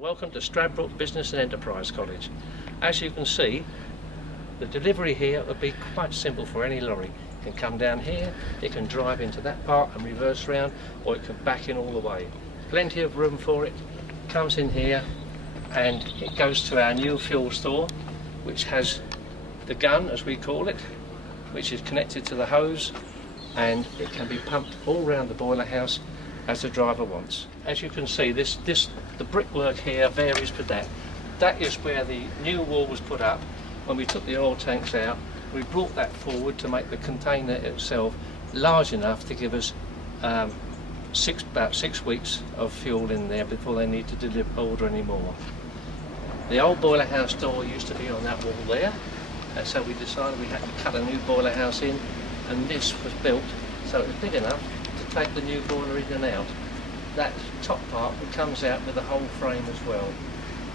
Welcome to Stradbroke Business and Enterprise College. As you can see, the delivery here would be quite simple for any lorry. It can come down here, it can drive into that part and reverse round, or it can back in all the way. Plenty of room for it. Comes in here and it goes to our new fuel store, which has the gun, as we call it, which is connected to the hose, and it can be pumped all round the boiler house as the driver wants. As you can see, the brickwork here varies for that. That is where the new wall was put up. When we took the oil tanks out, we brought that forward to make the container itself large enough to give us about 6 weeks of fuel in there before they need to order any more. The old boiler house door used to be on that wall there, and so we decided we had to cut a new boiler house in, and this was built so it was big enough to take the new boiler in and out. That top part comes out with the whole frame as well.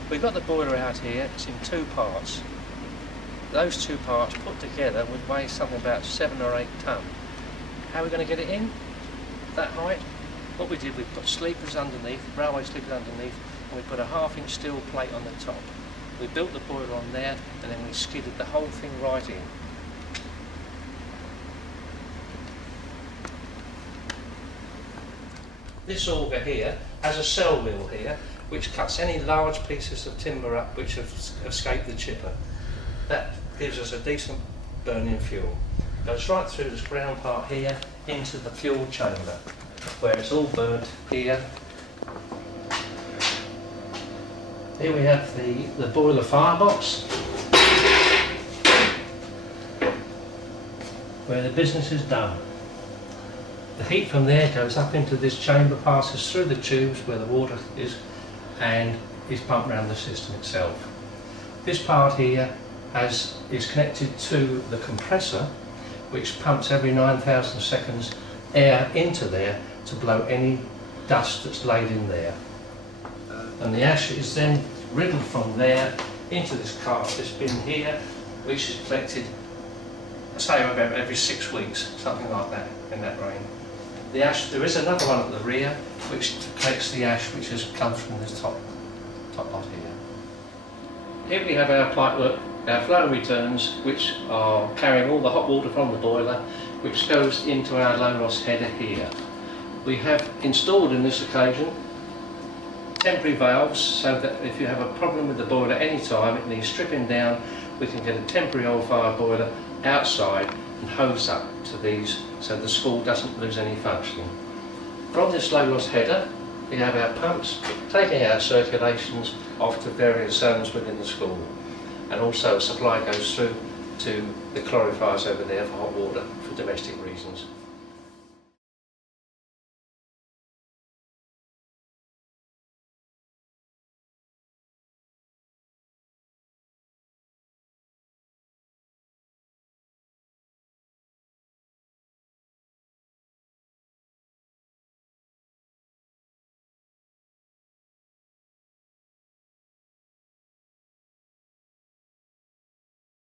We've got the boiler out here. It's in 2 parts. Those 2 parts put together would weigh something about 7 or 8 tonne. How are we going to get it in that height? What we did, we put sleepers underneath, railway sleepers underneath, and we put a 1/2-inch steel plate on the top. We built the boiler on there, and then we skidded the whole thing right in. This auger here has a cell wheel here, which cuts any large pieces of timber up which have escaped the chipper. That gives us a decent burning fuel. Goes right through this ground part here into the fuel chamber, where it's all burnt here. Here we have the boiler firebox, where the business is done. The heat from there goes up into this chamber, passes through the tubes where the water is, and is pumped around the system itself. This part here is connected to the compressor, which pumps every 9,000 seconds air into there to blow any dust that's laid in there. And the ash is then ridden from there into this bin here, which is collected, say, about every 6 weeks, something like that, in that range. The ash, there is another one at the rear which collects the ash which has come from this top lot here. Here we have our pipework, our flow returns, which are carrying all the hot water from the boiler, which goes into our low loss header here. We have installed in this occasion temporary valves, so that if you have a problem with the boiler at any time, it needs stripping down, we can get a temporary oil fire boiler outside and hose up to these so the school doesn't lose any functioning. From this low loss header we have our pumps taking our circulations off to various zones within the school, and also supply goes through to the clarifiers over there for hot water for domestic reasons.